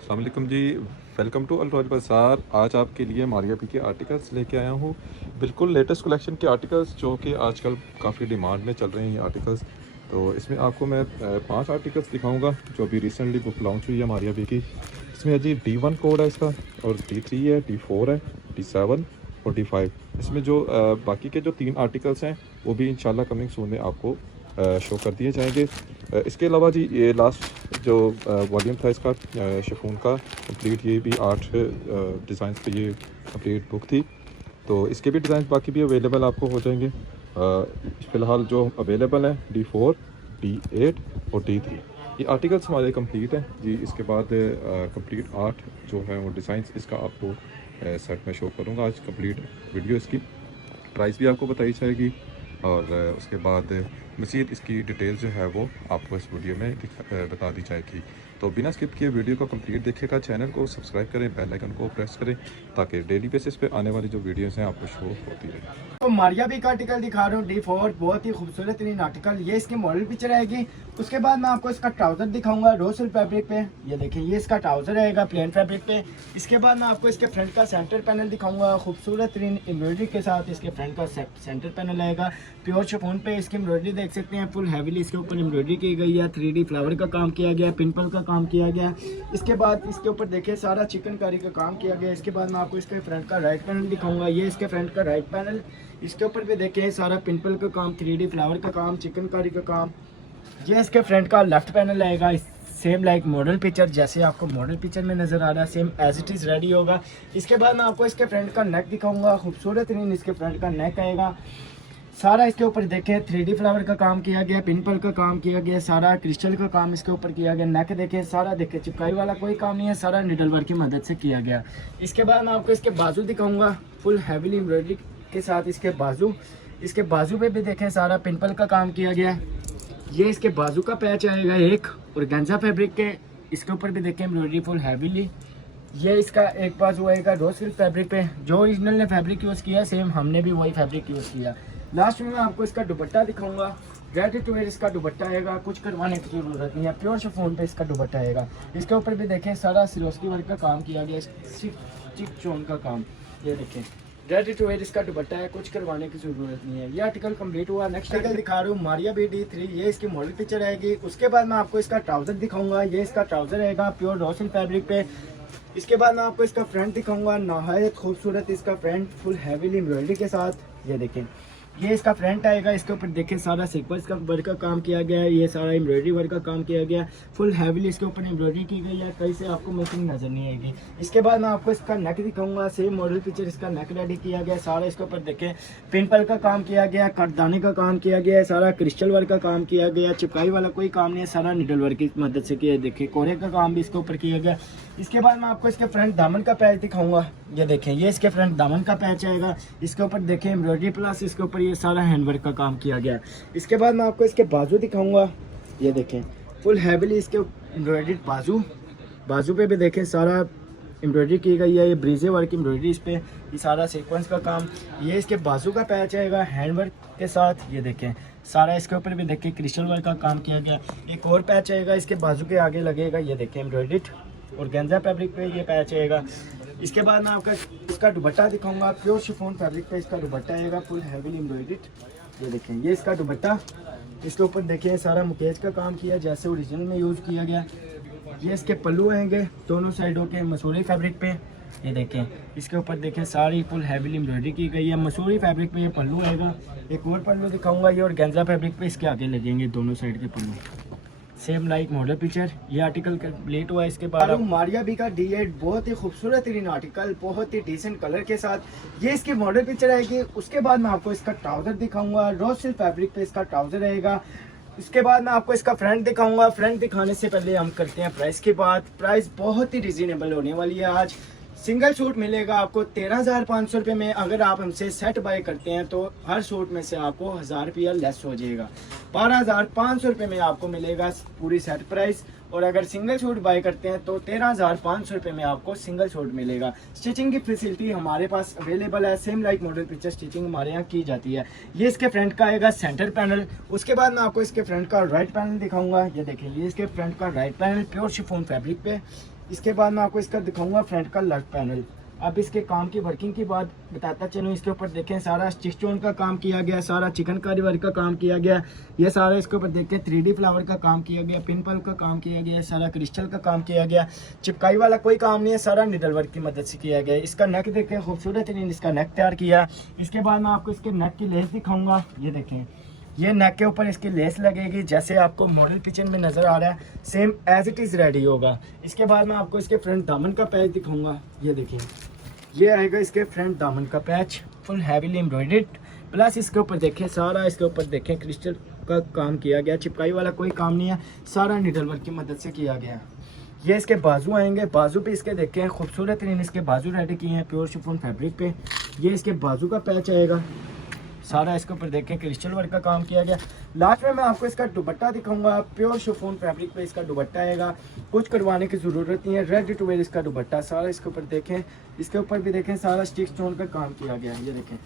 अस्सलाम वालेकुम जी। Welcome to Al royal बाज़ार। आज आपके लिए मारिया पी के आर्टिकल्स लेके आया हूँ। बिल्कुल लेटेस्ट कलेक्शन के आर्टिकल्स जो कि आजकल काफ़ी डिमांड में चल रहे हैं ये आर्टिकल्स। तो इसमें आपको मैं 5 आर्टिकल्स दिखाऊंगा जो अभी रिसेंटली बुक लॉन्च हुई है मारिया पी की। इसमें जी D1 कोड है इसका, और D3 है, D4 है, D7 और D5। इसमें जो बाकी के जो 3 आर्टिकल्स हैं वो भी इंशाल्लाह कमिंग सून में आपको शो कर दिए जाएंगे। इसके अलावा जी ये लास्ट जो वॉल्यूम था इसका शिफॉन का कंप्लीट, ये भी 8 डिज़ाइन पे ये कंप्लीट बुक थी। तो इसके भी डिज़ाइन बाकी भी अवेलेबल आपको हो जाएंगे। फ़िलहाल जो अवेलेबल हैं D4, D8 और D3 ये आर्टिकल्स हमारे कंप्लीट हैं जी। इसके बाद कंप्लीट 8 जो है वो डिज़ाइन इसका आपको सेट में शो करूँगा आज कंप्लीट वीडियो। इसकी प्राइस भी आपको बताई जाएगी और उसके बाद मज़ीद इसकी डिटेल जो है वो आपको इस वीडियो में बता दी जाएगी। तो बिना स्किप किए वीडियो को कंप्लीट देखिएगा, चैनल को सब्सक्राइब करें, बेल आइकन को प्रेस करें ताकि डेली बेसिस पे आने वाली जो वीडियोस हैं आपको शो होती रहे। तो मारिया भी का आर्टिकल दिखा रहा हूँ D4, बहुत ही खूबसूरत तरीन आर्टिकल। ये इसकी मॉडल पिक्चर आएगी। उसके बाद मैं आपको इसका ट्राउजर दिखाऊंगा रॉ सिल्क फैब्रिक पे। ये देखें, ये इसका ट्राउजर आएगा प्लेन फैब्रिक पे। इसके बाद मैं आपको इसके फ्रंट का सेंटर पैनल दिखाऊंगा खूबसूरत तरीन एम्ब्रॉयडरी के साथ। इसके फ्रंट का सेंटर पैनल आएगा प्योर शिफॉन पे। इसकी एम्ब्रॉयडरी देख सकते हैं, फुल हैवीली इसके ऊपर एम्ब्रॉयडरी की गई है। 3D फ्लावर का काम किया गया, पिंपल का काम किया गया। इसके बाद इसके ऊपर देखिए सारा चिकनकारी का काम किया गया। इसके बाद मैं आपको इसके फ्रंट का राइट पैनल दिखाऊंगा। ये इसके फ्रंट का राइट पैनल, इसके ऊपर भी देखें सारा पिंपल का काम, 3D फ्लावर का काम, चिकनकारी का काम। ये इसके फ्रंट का लेफ्ट पैनल आएगा, सेम लाइक मॉडल पिक्चर जैसे आपको मॉडल पिक्चर में नज़र आ रहा है, same as it is ready होगा। इसके बाद मैं आपको इसके फ्रंट का नेक दिखाऊंगा। खूबसूरत नहीं इसके फ्रंट का नेक आएगा। सारा इसके ऊपर देखें 3D फ्लावर का काम किया गया, पिंपल का काम किया गया, सारा क्रिस्टल का काम इसके ऊपर किया गया। नेक देखें, सारा देखें चिपकाई वाला कोई काम नहीं है, सारा निडल वर्क की मदद से किया गया। इसके बाद मैं आपको इसके बाजू दिखाऊंगा फुल हैवीली एम्ब्रॉयडरी के साथ। इसके बाजू पे भी देखें सारा पिंपल का काम किया गया। ये इसके बाजू का पैच आएगा एक, और गेंजा फैब्रिक के इसके ऊपर भी देखें एम्ब्रॉयडरी फुल हैवीली। ये इसका एक बाजू आएगा रॉ सिल्क फैब्रिक पे। जो ओरिजिनल ने फैब्रिक यूज़ किया सेम हमने भी वही फैब्रिक यूज़ किया। लास्ट में मैं आपको इसका दुपट्टा दिखाऊंगा। रेडी टू वेयर इसका दुपट्टा आएगा, कुछ करवाने की जरूरत नहीं है, प्योर शिफॉन पे इसका दुपट्टा आएगा। इसके ऊपर भी देखें सारा सिरोस्की वर्क का काम किया गया, चिक चोन का काम। ये देखें रेडी टू वेयर इसका दुपट्टा है, कुछ करवाने की जरूरत नहीं है। ये आर्टिकल कंप्लीट हुआ। नेक्स्ट आर्टिकल दिखा रहा हूँ मारिया बी D3। ये इसकी मॉडल पिक्चर आएगी। उसके बाद मैं आपको इसका ट्राउजर दिखाऊंगा। ये इसका ट्राउजर आएगा प्योर रॉ सिल्क फैब्रिक पे। इसके बाद मैं आपको इसका फ्रंट दिखाऊंगा, नहायत खूबसूरत इसका फ्रंट फुल हैवीली एम्ब्रॉयडरी के साथ। ये देखें, ये इसका फ्रंट आएगा। इसके ऊपर देखें सारा सीक्वेंस का वर्क का काम किया गया है, ये सारा एम्ब्रॉयडरी वर्क का काम किया गया, फुल हैवीली इसके ऊपर एम्ब्रॉयडरी की गई है, कहीं से आपको मिसिंग नजर नहीं आएगी। इसके बाद मैं आपको इसका नेक दिखाऊंगा। सेम मॉडल पिक्चर इसका नेक रेडी किया गया, सारा इसके ऊपर देखें पिंपल का काम किया गया, कटदाने का काम किया गया है, सारा क्रिस्टल वर्क का काम किया गया, चिपकाई वाला कोई काम नहीं है, सारा निडल वर्क की मदद से किया। देखें कोरे का काम भी इसके ऊपर किया गया। इसके बाद मैं आपको इसके फ्रंट दामन का पैच दिखाऊंगा। ये देखें, ये इसके फ्रंट दामन का पैच आएगा। इसके ऊपर देखें एम्ब्रॉयडरी प्लस इसके ऊपर ये सारा हैंडवर्क का काम किया गया। इसके बाद मैं आपको इसके बाजू दिखाऊंगा। ये देखें फुल हैवीली इसके एम्ब्रॉयडरी बाजू पे भी देखें सारा एम्ब्रॉयडरी की गई है, ये ब्रीजे वर्क एम्ब्रॉयडरी इस पे, ये सारा सीक्वेंस का काम। ये इसके बाजू का पैच आएगा हैंडवर्क के साथ। ये देखें सारा इसके ऊपर भी देखें क्रिस्टल वर्क का काम किया गया। एक और पैच आएगा इसके बाजू के आगे लगेगा, ये देखें एम्ब्रॉयडरी और गेंजा फैब्रिक पे ये पैच आएगा। इसके बाद मैं आपका इसका दुपट्टा दिखाऊंगा। प्योर शिफॉन फैब्रिक पे इसका दुपट्टा आएगा फुल हैवीली एम्ब्रॉयडर्ड। ये देखें, ये इसका दुपट्टा, इसके ऊपर देखें सारा मुकेश का काम किया जैसे ओरिजिनल में यूज़ किया गया। ये इसके पल्लू आएंगे दोनों साइडों के मसूरी फैब्रिक पे। ये देखें इसके ऊपर देखें सारी फुल हैवीली एम्ब्रॉयडरी की गई है, मसूरी फैब्रिक पे ये पल्लू आएगा। एक और पल्लू दिखाऊंगा ये, और गेंजा फैब्रिक पे इसके आगे लगेंगे दोनों साइड के पल्लू, सेम लाइक मॉडल पिक्चर। ये आर्टिकल कंप्लीट हुआ। इसके बाद मारिया बी का D8 बहुत ही खूबसूरत तरीन आर्टिकल, बहुत ही डिसेंट कलर के साथ। ये इसकी मॉडल पिक्चर आएगी। उसके बाद मैं आपको इसका ट्राउजर दिखाऊंगा। रॉ सिल्क फैब्रिक पे इसका ट्राउजर रहेगा। इसके बाद मैं आपको इसका फ्रंट दिखाऊंगा। फ्रंट दिखाने से पहले हम करते हैं प्राइस की बात। प्राइस बहुत ही रिजनेबल होने वाली है आज। सिंगल सूट मिलेगा आपको 13,500 रुपये में। अगर आप हमसे सेट बाय करते हैं तो हर सूट में से आपको 1000 रुपया लेस हो जाएगा। 12,500 रुपये में आपको मिलेगा पूरी सेट प्राइस। और अगर सिंगल सूट बाय करते हैं तो 13,500 रुपये में आपको सिंगल सूट मिलेगा। स्टिचिंग की फैसिलिटी हमारे पास अवेलेबल है, same like model picture stitching हमारे यहाँ की जाती है। ये इसके फ्रंट का आएगा सेंटर पैनल। उसके बाद मैं आपको इसके फ्रंट का राइट पैनल दिखाऊंगा। ये देखिए, ये इसके फ्रंट का right panel pure chiffon fabric पे। इसके बाद मैं आपको इसका दिखाऊंगा फ्रंट का लेफ्ट पैनल। अब इसके काम की वर्किंग की बात बताता चलूँ। इसके ऊपर देखें सारा स्टिच स्टोन का काम किया गया, सारा चिकनकारी वर्क का काम किया गया, ये सारा इसके ऊपर देखें 3D फ्लावर का काम किया गया, पिनपल का काम किया गया, सारा क्रिस्टल का काम किया गया, चिपकाई वाला कोई काम नहीं है, सारा निडल वर्क की मदद से किया गया। इसका नेक देखें खूबसूरत इसका नेक तैयार किया। इसके बाद मैं आपको इसके नेक की लेस दिखाऊंगा। ये देखें ये नेक के ऊपर इसकी लेस लगेगी, जैसे आपको मॉडल पिक्चर में नज़र आ रहा है same as it is ready होगा। इसके बाद मैं आपको इसके फ्रंट दामन का पैच दिखाऊंगा। ये देखिए ये आएगा इसके फ्रंट दामन का patch, full heavily embroidered, plus इसके ऊपर देखें सारा इसके ऊपर देखें क्रिस्टल का काम किया गया, चिपकाई वाला कोई काम नहीं है, सारा निडल वर्क की मदद से किया गया। ये इसके बाजू आएंगे, बाजू पे इसके देखें खूबसूरत इसके बाजू रेडी किए हैं प्योर शिफॉन फैब्रिक पे। ये इसके बाजू का पैच आएगा, सारा इसके ऊपर देखें क्रिस्टल वर्क का काम किया गया। लास्ट में मैं आपको इसका दुपट्टा दिखाऊंगा, प्योर शिफॉन फैब्रिक पे इसका दुपट्टा आएगा, कुछ करवाने की ज़रूरत नहीं है, रेडी टू वेयर इसका दुपट्टा। सारा इसके ऊपर देखें, इसके ऊपर भी देखें सारा स्टिच स्टोन का काम किया गया है। ये देखें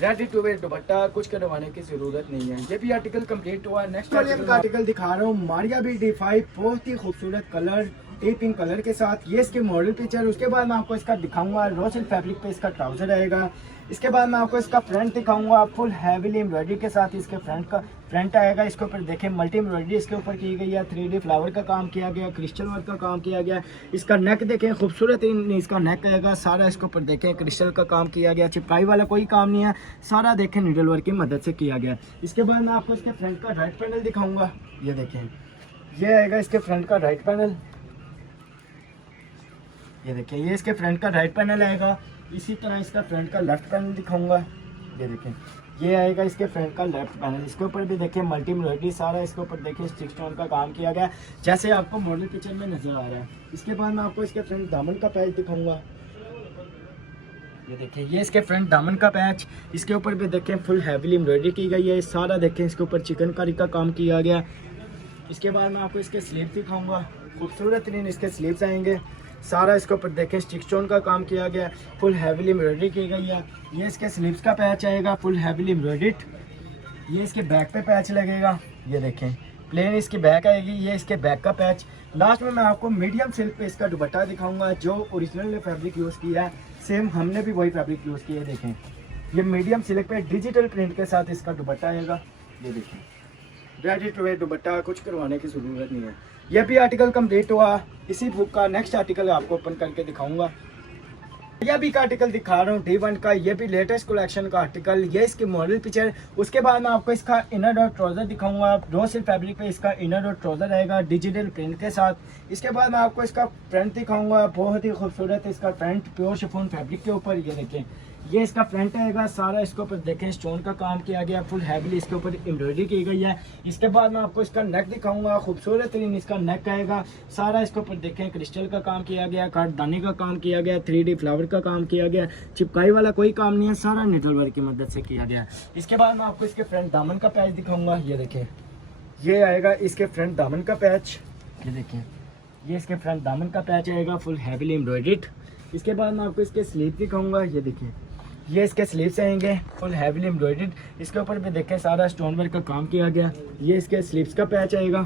रेडी टू वेयर दुपट्टा, कुछ करवाने की ज़रूरत नहीं है। ये भी आर्टिकल कंप्लीट हुआ है। नेक्स्ट आर्टिकल दिखा रहा हूँ मारिया बी D5, बहुत ही खूबसूरत कलर पिंक कलर के साथ। ये इसके मॉडल पिक्चर। उसके बाद मैं आपको इसका दिखाऊंगा रॉ सिल्क फैब्रिक पे इसका ट्राउजर आएगा। इसके बाद मैं आपको इसका फ्रंट दिखाऊंगा फुल हैवीली एम्ब्रॉयडरी के साथ। इसके फ्रंट आएगा, इसके ऊपर देखें मल्टी एम्ब्रॉयडरी इसके ऊपर की गई है, 3D फ्लावर का काम किया गया, क्रिस्टल वर्क का काम किया गया। इसका नेक देखें खूबसूरत इसका नेक आएगा, सारा इसके ऊपर देखें क्रिस्टल का काम किया गया, चिपकाई वाला कोई काम नहीं है, सारा देखें नीडल वर्क की मदद से किया गया। इसके बाद मैं आपको इसके फ्रंट का राइट पैनल दिखाऊंगा। ये देखें ये आएगा इसके फ्रंट का राइट पैनल। ये देखिए ये इसके फ्रंट का राइट पैनल आएगा। इसी तरह इसका फ्रंट का लेफ्ट पैनल दिखाऊंगा। ये देखें ये आएगा इसके फ्रंट का लेफ्ट पैनल। इसके ऊपर भी देखिए मल्टी एम्ब्रॉयडरी, सारा इसके ऊपर देखिए स्टिच स्टोन का काम किया गया, जैसे आपको मॉडल पिक्चर में नजर आ रहा है। इसके बाद मैं आपको इसके फ्रंट दामन का पैच दिखाऊंगा। ये देखिए ये इसके फ्रंट दामन का पैच, इसके ऊपर भी देखें फुल हैवीली एम्ब्रॉयडरी की गई है, सारा देखें इसके ऊपर चिकनकारी का काम किया गया। इसके बाद मैं आपको इसके स्लीव दिखाऊंगा, खूबसूरत इसके स्लीव्स आएंगे, सारा इसके ऊपर देखें स्टिच स्टोन का काम किया गया, फुल हैवीली एम्ब्रॉयडरी की गई है। ये इसके स्लीव्स का पैच आएगा फुल हैवीली एम्ब्रॉयडर्ड। ये इसके बैक पे पैच लगेगा। ये देखें प्लेन इसकी बैक आएगी, ये इसके बैक का पैच। लास्ट में मैं आपको मीडियम सिल्क पे इसका दुपट्टा दिखाऊंगा, जो ओरिजिनल ने फैब्रिक यूज़ किया है, सेम हमने भी वही फैब्रिक यूज़ किया है। देखें ये मीडियम सिल्क पे डिजिटल प्रिंट के साथ इसका दुपट्टा आएगा। ये देखें रेडी टू वेयर दुपट्टा, कुछ करवाने की ज़रूरत नहीं है। यह भी आर्टिकल कंप्लीट हुआ। इसी बुक का नेक्स्ट आर्टिकल आपको ओपन करके दिखाऊंगा। यह भी का आर्टिकल दिखा रहा हूँ D1 का, ये भी लेटेस्ट कलेक्शन का आर्टिकल। ये इसकी मॉडल पिक्चर। उसके बाद मैं आपको इसका इनर और ट्राउजर दिखाऊंगा। रॉ सिल्क फैब्रिक पे इसका इनर और ट्राउजर आएगा डिजिटल प्रिंट के साथ। इसके बाद मैं आपको इसका फ्रंट दिखाऊंगा, बहुत ही खूबसूरत इसका फ्रंट प्योर शिफॉन फैब्रिक के ऊपर। ये देखें ये इसका फ्रंट आएगा, सारा इसके ऊपर देखें स्टोन का काम किया गया, फुल हैवीली इसके ऊपर एम्ब्रॉयडरी की गई है। इसके बाद मैं आपको इसका नेक दिखाऊंगा, खूबसूरत इसका नेक आएगा, सारा इसके ऊपर देखें क्रिस्टल का काम किया गया, काटदानी का काम किया गया, 3D फ्लावर का काम किया गया, चिपकाई वाला कोई काम नहीं है, सारा निडल वर्क की मदद से किया गया। इसके बाद मैं आपको इसके फ्रंट दामन का पैच दिखाऊंगा। ये देखें ये आएगा इसके फ्रंट दामन का पैच। ये देखें ये इसके फ्रंट दामन का पैच आएगा, फुल हैवीली एम्ब्रॉयडर्ड। इसके बाद मैं आपको इसके स्लीव दिखाऊंगा। ये देखें ये इसके स्लीव्स आएंगे, फुल हैवीली एम्ब्रॉयडर्ड। इसके ऊपर भी देखें सारा स्टोन वर्क का काम किया गया। ये इसके स्लीव्स का पैच आएगा।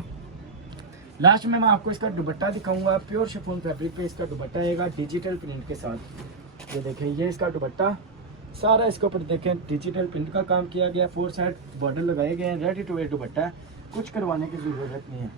लास्ट में मैं आपको इसका दुपट्टा दिखाऊंगा, प्योर शिफॉन फैब्रिक पे इसका दुपट्टा आएगा डिजिटल प्रिंट के साथ। ये देखें ये इसका दुपट्टा, सारा इसके ऊपर देखें डिजिटल प्रिंट का काम किया गया, 4 साइड बॉर्डर लगाए गए हैं, रेडी टू वेयर दुपट्टा, कुछ करवाने की ज़रूरत नहीं है।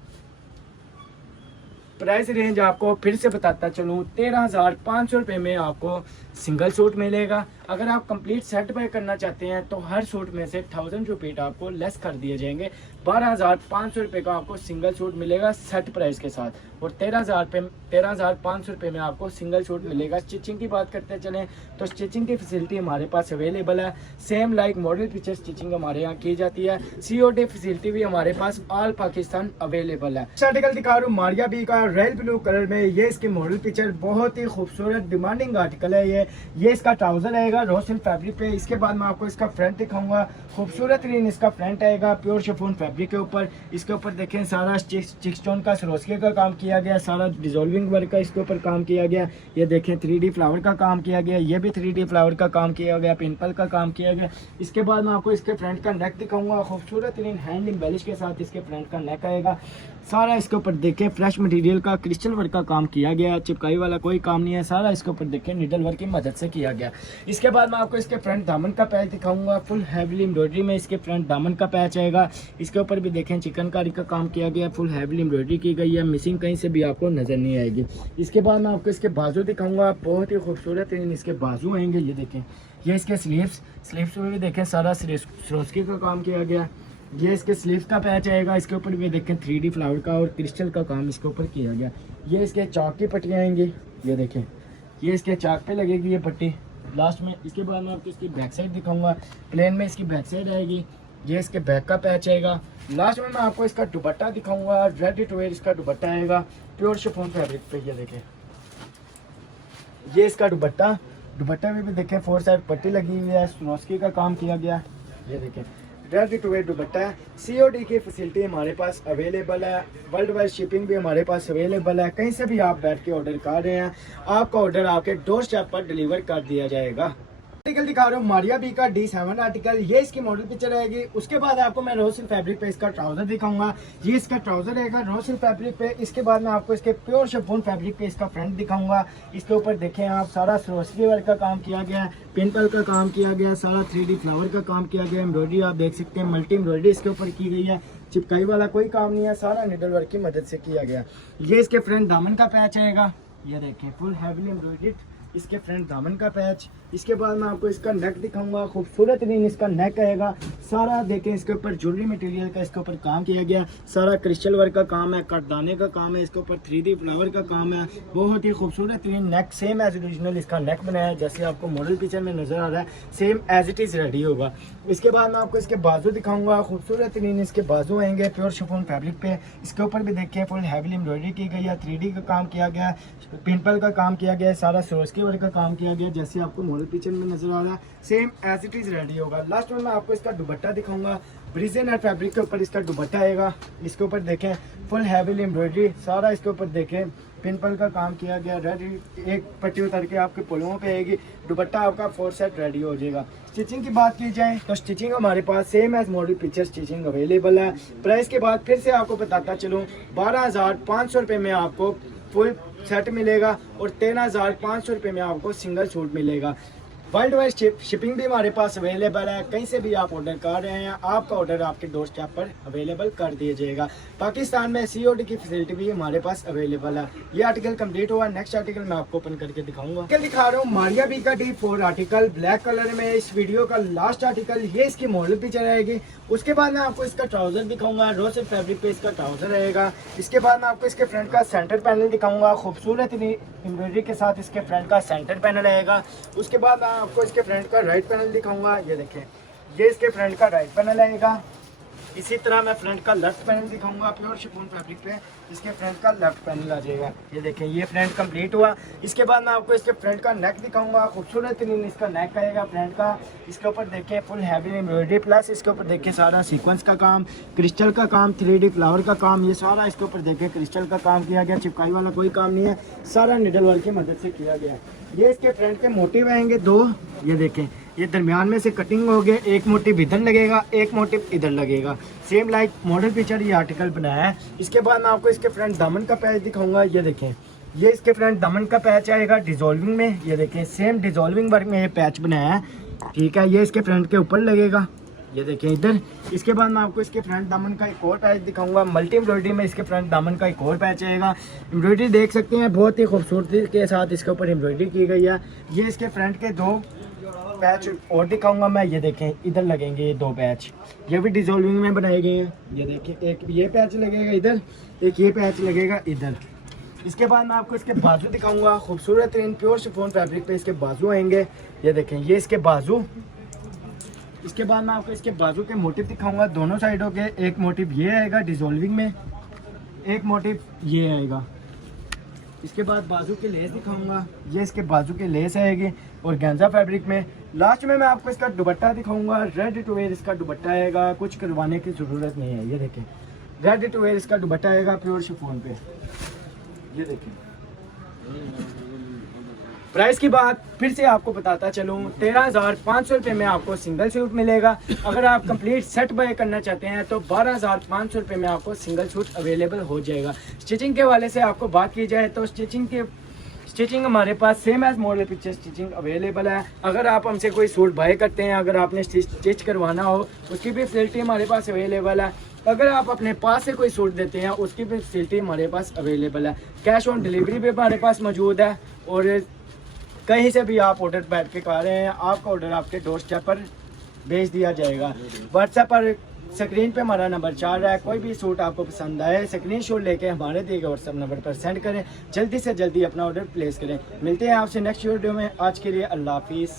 प्राइस रेंज आपको फिर से बताता चलूँ, 13,500 रुपये में आपको सिंगल सूट मिलेगा। अगर आप कंप्लीट सेट बाय करना चाहते हैं तो हर सूट में से 1000 रुपये आपको लेस कर दिए जाएंगे। 12,500 रुपये का आपको सिंगल सूट मिलेगा सेट प्राइस के साथ, और 13,500 रुपये में आपको सिंगल सूट मिलेगा। स्टिचिंग की बात करते चलें तो स्टिचिंग की फैसिलिटी हमारे पास अवेलेबल है, same like model picture stitching हमारे यहाँ की जाती है। COD फैसिलिटी भी हमारे पास ऑल पाकिस्तान अवेलेबल है। आर्टिकल दिखा रहा हूँ मारिया बी का रॉयल ब्लू कलर में। ये इसकी मॉडल पिक्चर, बहुत ही खूबसूरत डिमांडिंग आर्टिकल है। ये इसका ट्राउजर आएगा रॉ सिल्क फैब्रिक पे। इसके बाद मैं आपको इसका फ्रंट दिखाऊंगा, खूबसूरत इसका फ्रंट आएगा प्योर शिफॉन फैब्रिक के ऊपर। इसके ऊपर देखें सारा स्टिच स्टोन का सरोस्के का काम किया गया, सारा डिजोल्विंग वर्क का इसके ऊपर काम किया गया। ये देखें 3D फ्लावर का काम किया गया, ये भी 3D फ्लावर का काम किया गया, पिंपल का काम किया गया। इसके बाद मैं आपको इसके फ्रंट का नेक दिखाऊंगा, खूबसूरत हैंड एम्बेलिश के साथ इसके फ्रंट का नेक आएगा। सारा इसके ऊपर देखें फ्रेश मटेरियल का क्रिस्टल वर्क का काम किया गया, चिपकाई वाला कोई काम नहीं है, सारा इसके ऊपर देखें नीडल वर्क की मदद से किया गया। इसके बाद मैं आपको इसके फ्रंट दामन का पैच दिखाऊंगा, फुल हैवीली एम्ब्रॉयडरी में इसके फ्रंट दामन का पैच आएगा। इसके ऊपर भी देखें चिकनकारी का काम किया गया, फुल हैवीली एम्ब्रॉयडरी की गई है, मिसिंग कहीं से भी आपको नज़र नहीं आएगी। इसके बाद मैं आपको इसके बाजू दिखाऊंगा, बहुत ही खूबसूरत इसके बाजू आएंगे। ये देखें, ये इसके स्लीव्स में भी देखें सारा सरोस्की का काम किया गया। ये इसके स्लीव का पैच आएगा, इसके ऊपर भी देखें 3D फ्लावर का और क्रिस्टल का काम इसके ऊपर किया गया। ये इसके चाक की पट्टियाँ आएंगी, ये देखें, ये इसके चाक पे लगेगी ये पट्टी लास्ट में। इसके बाद मैं आपको इसकी बैक साइड दिखाऊंगा, प्लेन में इसकी बैक साइड आएगी। ये इसके बैक का पैच आएगा। लास्ट में मैं आपको इसका दुपट्टा दिखाऊंगा, रेडी टू वेयर इसका दुपट्टा आएगा प्योर शिफॉन फैब्रिक पे। ये देखें, ये इसका दुपट्टा में भी देखें 4 साइड पट्टी लगी हुई है, स्नोस्की का काम किया गया। ये देखें रेडी टू वेयर दुपट्टा है। COD की फैसिलिटी हमारे पास अवेलेबल है, वर्ल्ड वाइड शिपिंग भी हमारे पास अवेलेबल है। कहीं से भी आप बैठ के ऑर्डर कर रहे हैं, आपका ऑर्डर आपके डोर स्टेप पर डिलीवर कर दिया जाएगा। आर्टिकल दिखा रहा हूँ मारिया बी का D7 आर्टिकल, ये इसकी मॉडल पिक्चर रहेगी। उसके बाद आपको मैं रोसिल फैब्रिक पे इसका ट्राउजर दिखाऊंगा, ये इसका ट्राउजर रहेगा रोसिल फैब्रिक पे। इसके बाद मैं आपको इसके प्योर शिफॉन फैब्रिक पे इसका फ्रंट दिखाऊंगा। इसके ऊपर देखें आप सारा सरोस्की वर्क का काम किया गया है, पिंपल का काम किया गया, सारा 3D फ्लावर का काम किया गया, एम्ब्रॉयडरी आप देख सकते हैं, मल्टी एम्ब्रॉयडरी इसके ऊपर की गई है, चिपकाई वाला कोई काम नहीं है, सारा निडल वर्क की मदद से किया गया। ये इसके फ्रंट दामन का पैच आएगा, ये देखें फुल हैवीली एम्ब्रॉयडरी इसके फ्रंट दामन का पैच। इसके बाद मैं आपको इसका नेक दिखाऊंगा, खूबसूरत नहीं इसका नेक आएगा, सारा देखें इसके ऊपर ज्वेलरी मटेरियल का इसके ऊपर काम किया गया, सारा क्रिस्टल वर्क का काम है, कटदाने का काम है, इसके ऊपर 3D फ्लावर का काम है, बहुत ही खूबसूरत नेक सेम एज ओरिजिनल इसका नेक बनाया है, जैसे आपको मॉडल पिक्चर में नजर आ रहा है same as it is ready होगा। इसके बाद मैं आपको इसके बाजू दिखाऊंगा, खूबसूरत इसके बाजू आएंगे प्योर शिफॉन फैब्रिक पे। इसके ऊपर भी देखिए फुल हैवीली एम्ब्रॉयडरी की गई है, 3D का काम किया गया, पिंपल का काम किया गया, सारा सरोस्की वर्क का काम किया गया, जैसे आपको मॉडल पिक्चर में नजर आ रहा है same as it is ready होगा। लास्ट में मैं आपको इसका दुपट्टा दिखाऊंगा, ब्रिजन और फैब्रिक के ऊपर इसका दुपट्टा आएगा। इसके ऊपर देखें फुल हैवीली एम्ब्रॉयडरी, सारा इसके ऊपर देखें पिंपल का काम किया गया, रेडी एक पट्टी उतर के आपके पुलों पे आएगी, दुपट्टा आपका 4 सेट रेडी हो जाएगा। स्टिचिंग की बात की जाए तो स्टिचिंग हमारे पास same as model picture stitching available है। प्राइस के बाद फिर से आपको बताता चलूँ, 12,500 रुपये में आपको फुल सेट मिलेगा और 13,500 रुपये में आपको सिंगल सूट मिलेगा। वर्ल्ड वाइड शिपिंग भी हमारे पास अवेलेबल है, कहीं से भी आप ऑर्डर कर रहे हैं आपका ऑर्डर आपके डोर स्टेप पर अवेलेबल कर दिया जाएगा। पाकिस्तान में COD की फैसिलिटी भी हमारे पास अवेलेबल है। ये आर्टिकल कंप्लीट हुआ, नेक्स्ट आर्टिकल मैं आपको ओपन करके दिखाऊंगा। आर्टिकल दिखा रहा हूँ मारिया बी का D4 आर्टिकल ब्लैक कलर में, इस वीडियो का लास्ट आर्टिकल, ये इसकी मॉडल पिक्चर आएगी। उसके बाद मैं आपको इसका ट्राउजर दिखाऊंगा, रोसेट फैब्रिक पे इसका ट्राउजर रहेगा। इसके बाद मैं आपको इसके फ्रंट का सेंटर पैनल दिखाऊंगा, खूबसूरत एम्ब्रॉयडरी के साथ इसके फ्रंट का सेंटर पैनल आएगा। उसके बाद मैं आपको इसके फ्रंट का राइट पैनल दिखाऊंगा, ये देखें ये इसके फ्रंट का राइट पैनल आएगा। इसी तरह मैं फ्रंट का लेफ्ट पैनल दिखाऊंगा, प्योर शिफॉन फैब्रिक पे इसके फ्रंट का लेफ्ट पैनल आ जाएगा। ये देखें ये फ्रंट कंप्लीट हुआ। इसके बाद मैं आपको इसके फ्रंट का नेक दिखाऊंगा, खूबसूरत इसका नेक आएगा फ्रंट का। इसके ऊपर देखें फुल हैवी एम्ब्रॉयडरी प्लस इसके ऊपर देखें सारा सीक्वेंस का काम, क्रिस्टल का काम, 3D फ्लावर का काम, ये सारा इसके ऊपर देखें क्रिस्टल का काम किया गया, चिपकाई वाला कोई काम नहीं है, सारा निडल वर्क की मदद से किया गया। ये इसके फ्रंट के मोटिव आएंगे 2, ये देखें ये दरमियान में से कटिंग हो गया, एक मोटिव इधर लगेगा, एक मोटिव इधर लगेगा, सेम लाइक मॉडल पिक्चर ये आर्टिकल बनाया है। इसके बाद मैं आपको इसके फ्रंट दामन का पैच दिखाऊंगा, ये देखें ये इसके फ्रंट दामन का पैच आएगा डिजोल्विंग में, ये देखें सेम डिजोल्विंग वर्क में ये पैच बनाया है, ठीक है। ये इसके फ्रंट के ऊपर लगेगा, ये देखें इधर। इसके बाद मैं आपको इसके फ्रंट दामन का एक और पैच दिखाऊंगा, मल्टी एम्ब्रॉयडरी में इसके फ्रंट दामन का एक और पैच आएगा। एम्ब्रॉयडरी देख सकते हैं बहुत ही खूबसूरती के साथ इसके ऊपर एम्ब्रॉयडरी की गई है। ये इसके फ्रंट के 2 पैच और दिखाऊंगा मैं, ये देखें इधर लगेंगे ये 2 पैच, ये भी डिजोल्विंग में बनाए गए हैं। ये देखें एक ये पैच लगेगा इधर, एक ये पैच लगेगा इधर। इसके बाद मैं आपको इसके बाजू दिखाऊंगा, खूबसूरत प्योर शिफॉन फैब्रिक पे इसके बाजू आएंगे, ये देखें ये इसके बाजू। इसके बाद मैं आपको इसके बाजू के मोटिव दिखाऊंगा दोनों साइडों के, एक मोटिव ये आएगा डिजोल्विंग में, एक मोटिव ये आएगा। इसके बाद बाजू के लेस दिखाऊंगा, ये इसके बाजू के लेस आएगी और गेंजा फैब्रिक में। लास्ट में मैं आपको इसका दुपट्टा दिखाऊंगा, रेडी टू वेयर इसका दुपट्टा आएगा, कुछ करवाने की ज़रूरत नहीं है। ये देखें रेडी टू वेयर इसका दुपट्टा आएगा प्योर शिफॉन पे, ये देखें प्राइस की बात फिर से आपको बताता चलूँ, 13,500 रुपये में आपको सिंगल सूट मिलेगा। अगर आप कंप्लीट सेट बाय करना चाहते हैं तो 12,500 रुपये में आपको सिंगल सूट अवेलेबल हो जाएगा। स्टिचिंग के वाले से आपको बात की जाए तो स्टिचिंग हमारे पास same as model picture stitching available है। अगर आप हमसे कोई सूट बाय करते हैं, अगर आपने स्टिच करवाना हो उसकी भी फैसिलिटी हमारे पास अवेलेबल है। अगर आप अपने पास से कोई सूट देते हैं उसकी भी फैसिलिटी हमारे पास अवेलेबल है। कैश ऑन डिलीवरी भी हमारे पास मौजूद है और कहीं से भी आप ऑर्डर बैठ के कर रहे हैं, आपका ऑर्डर आपके डोर स्टेप पर भेज दिया जाएगा। व्हाट्सएप पर स्क्रीन पे हमारा नंबर चल रहा है, कोई भी सूट आपको पसंद आए स्क्रीनशॉट लेके हमारे दिए गए व्हाट्सएप नंबर पर सेंड करें, जल्दी से जल्दी अपना ऑर्डर प्लेस करें। मिलते हैं आपसे नेक्स्ट वीडियो में, आज के लिए अल्लाह हाफिज़।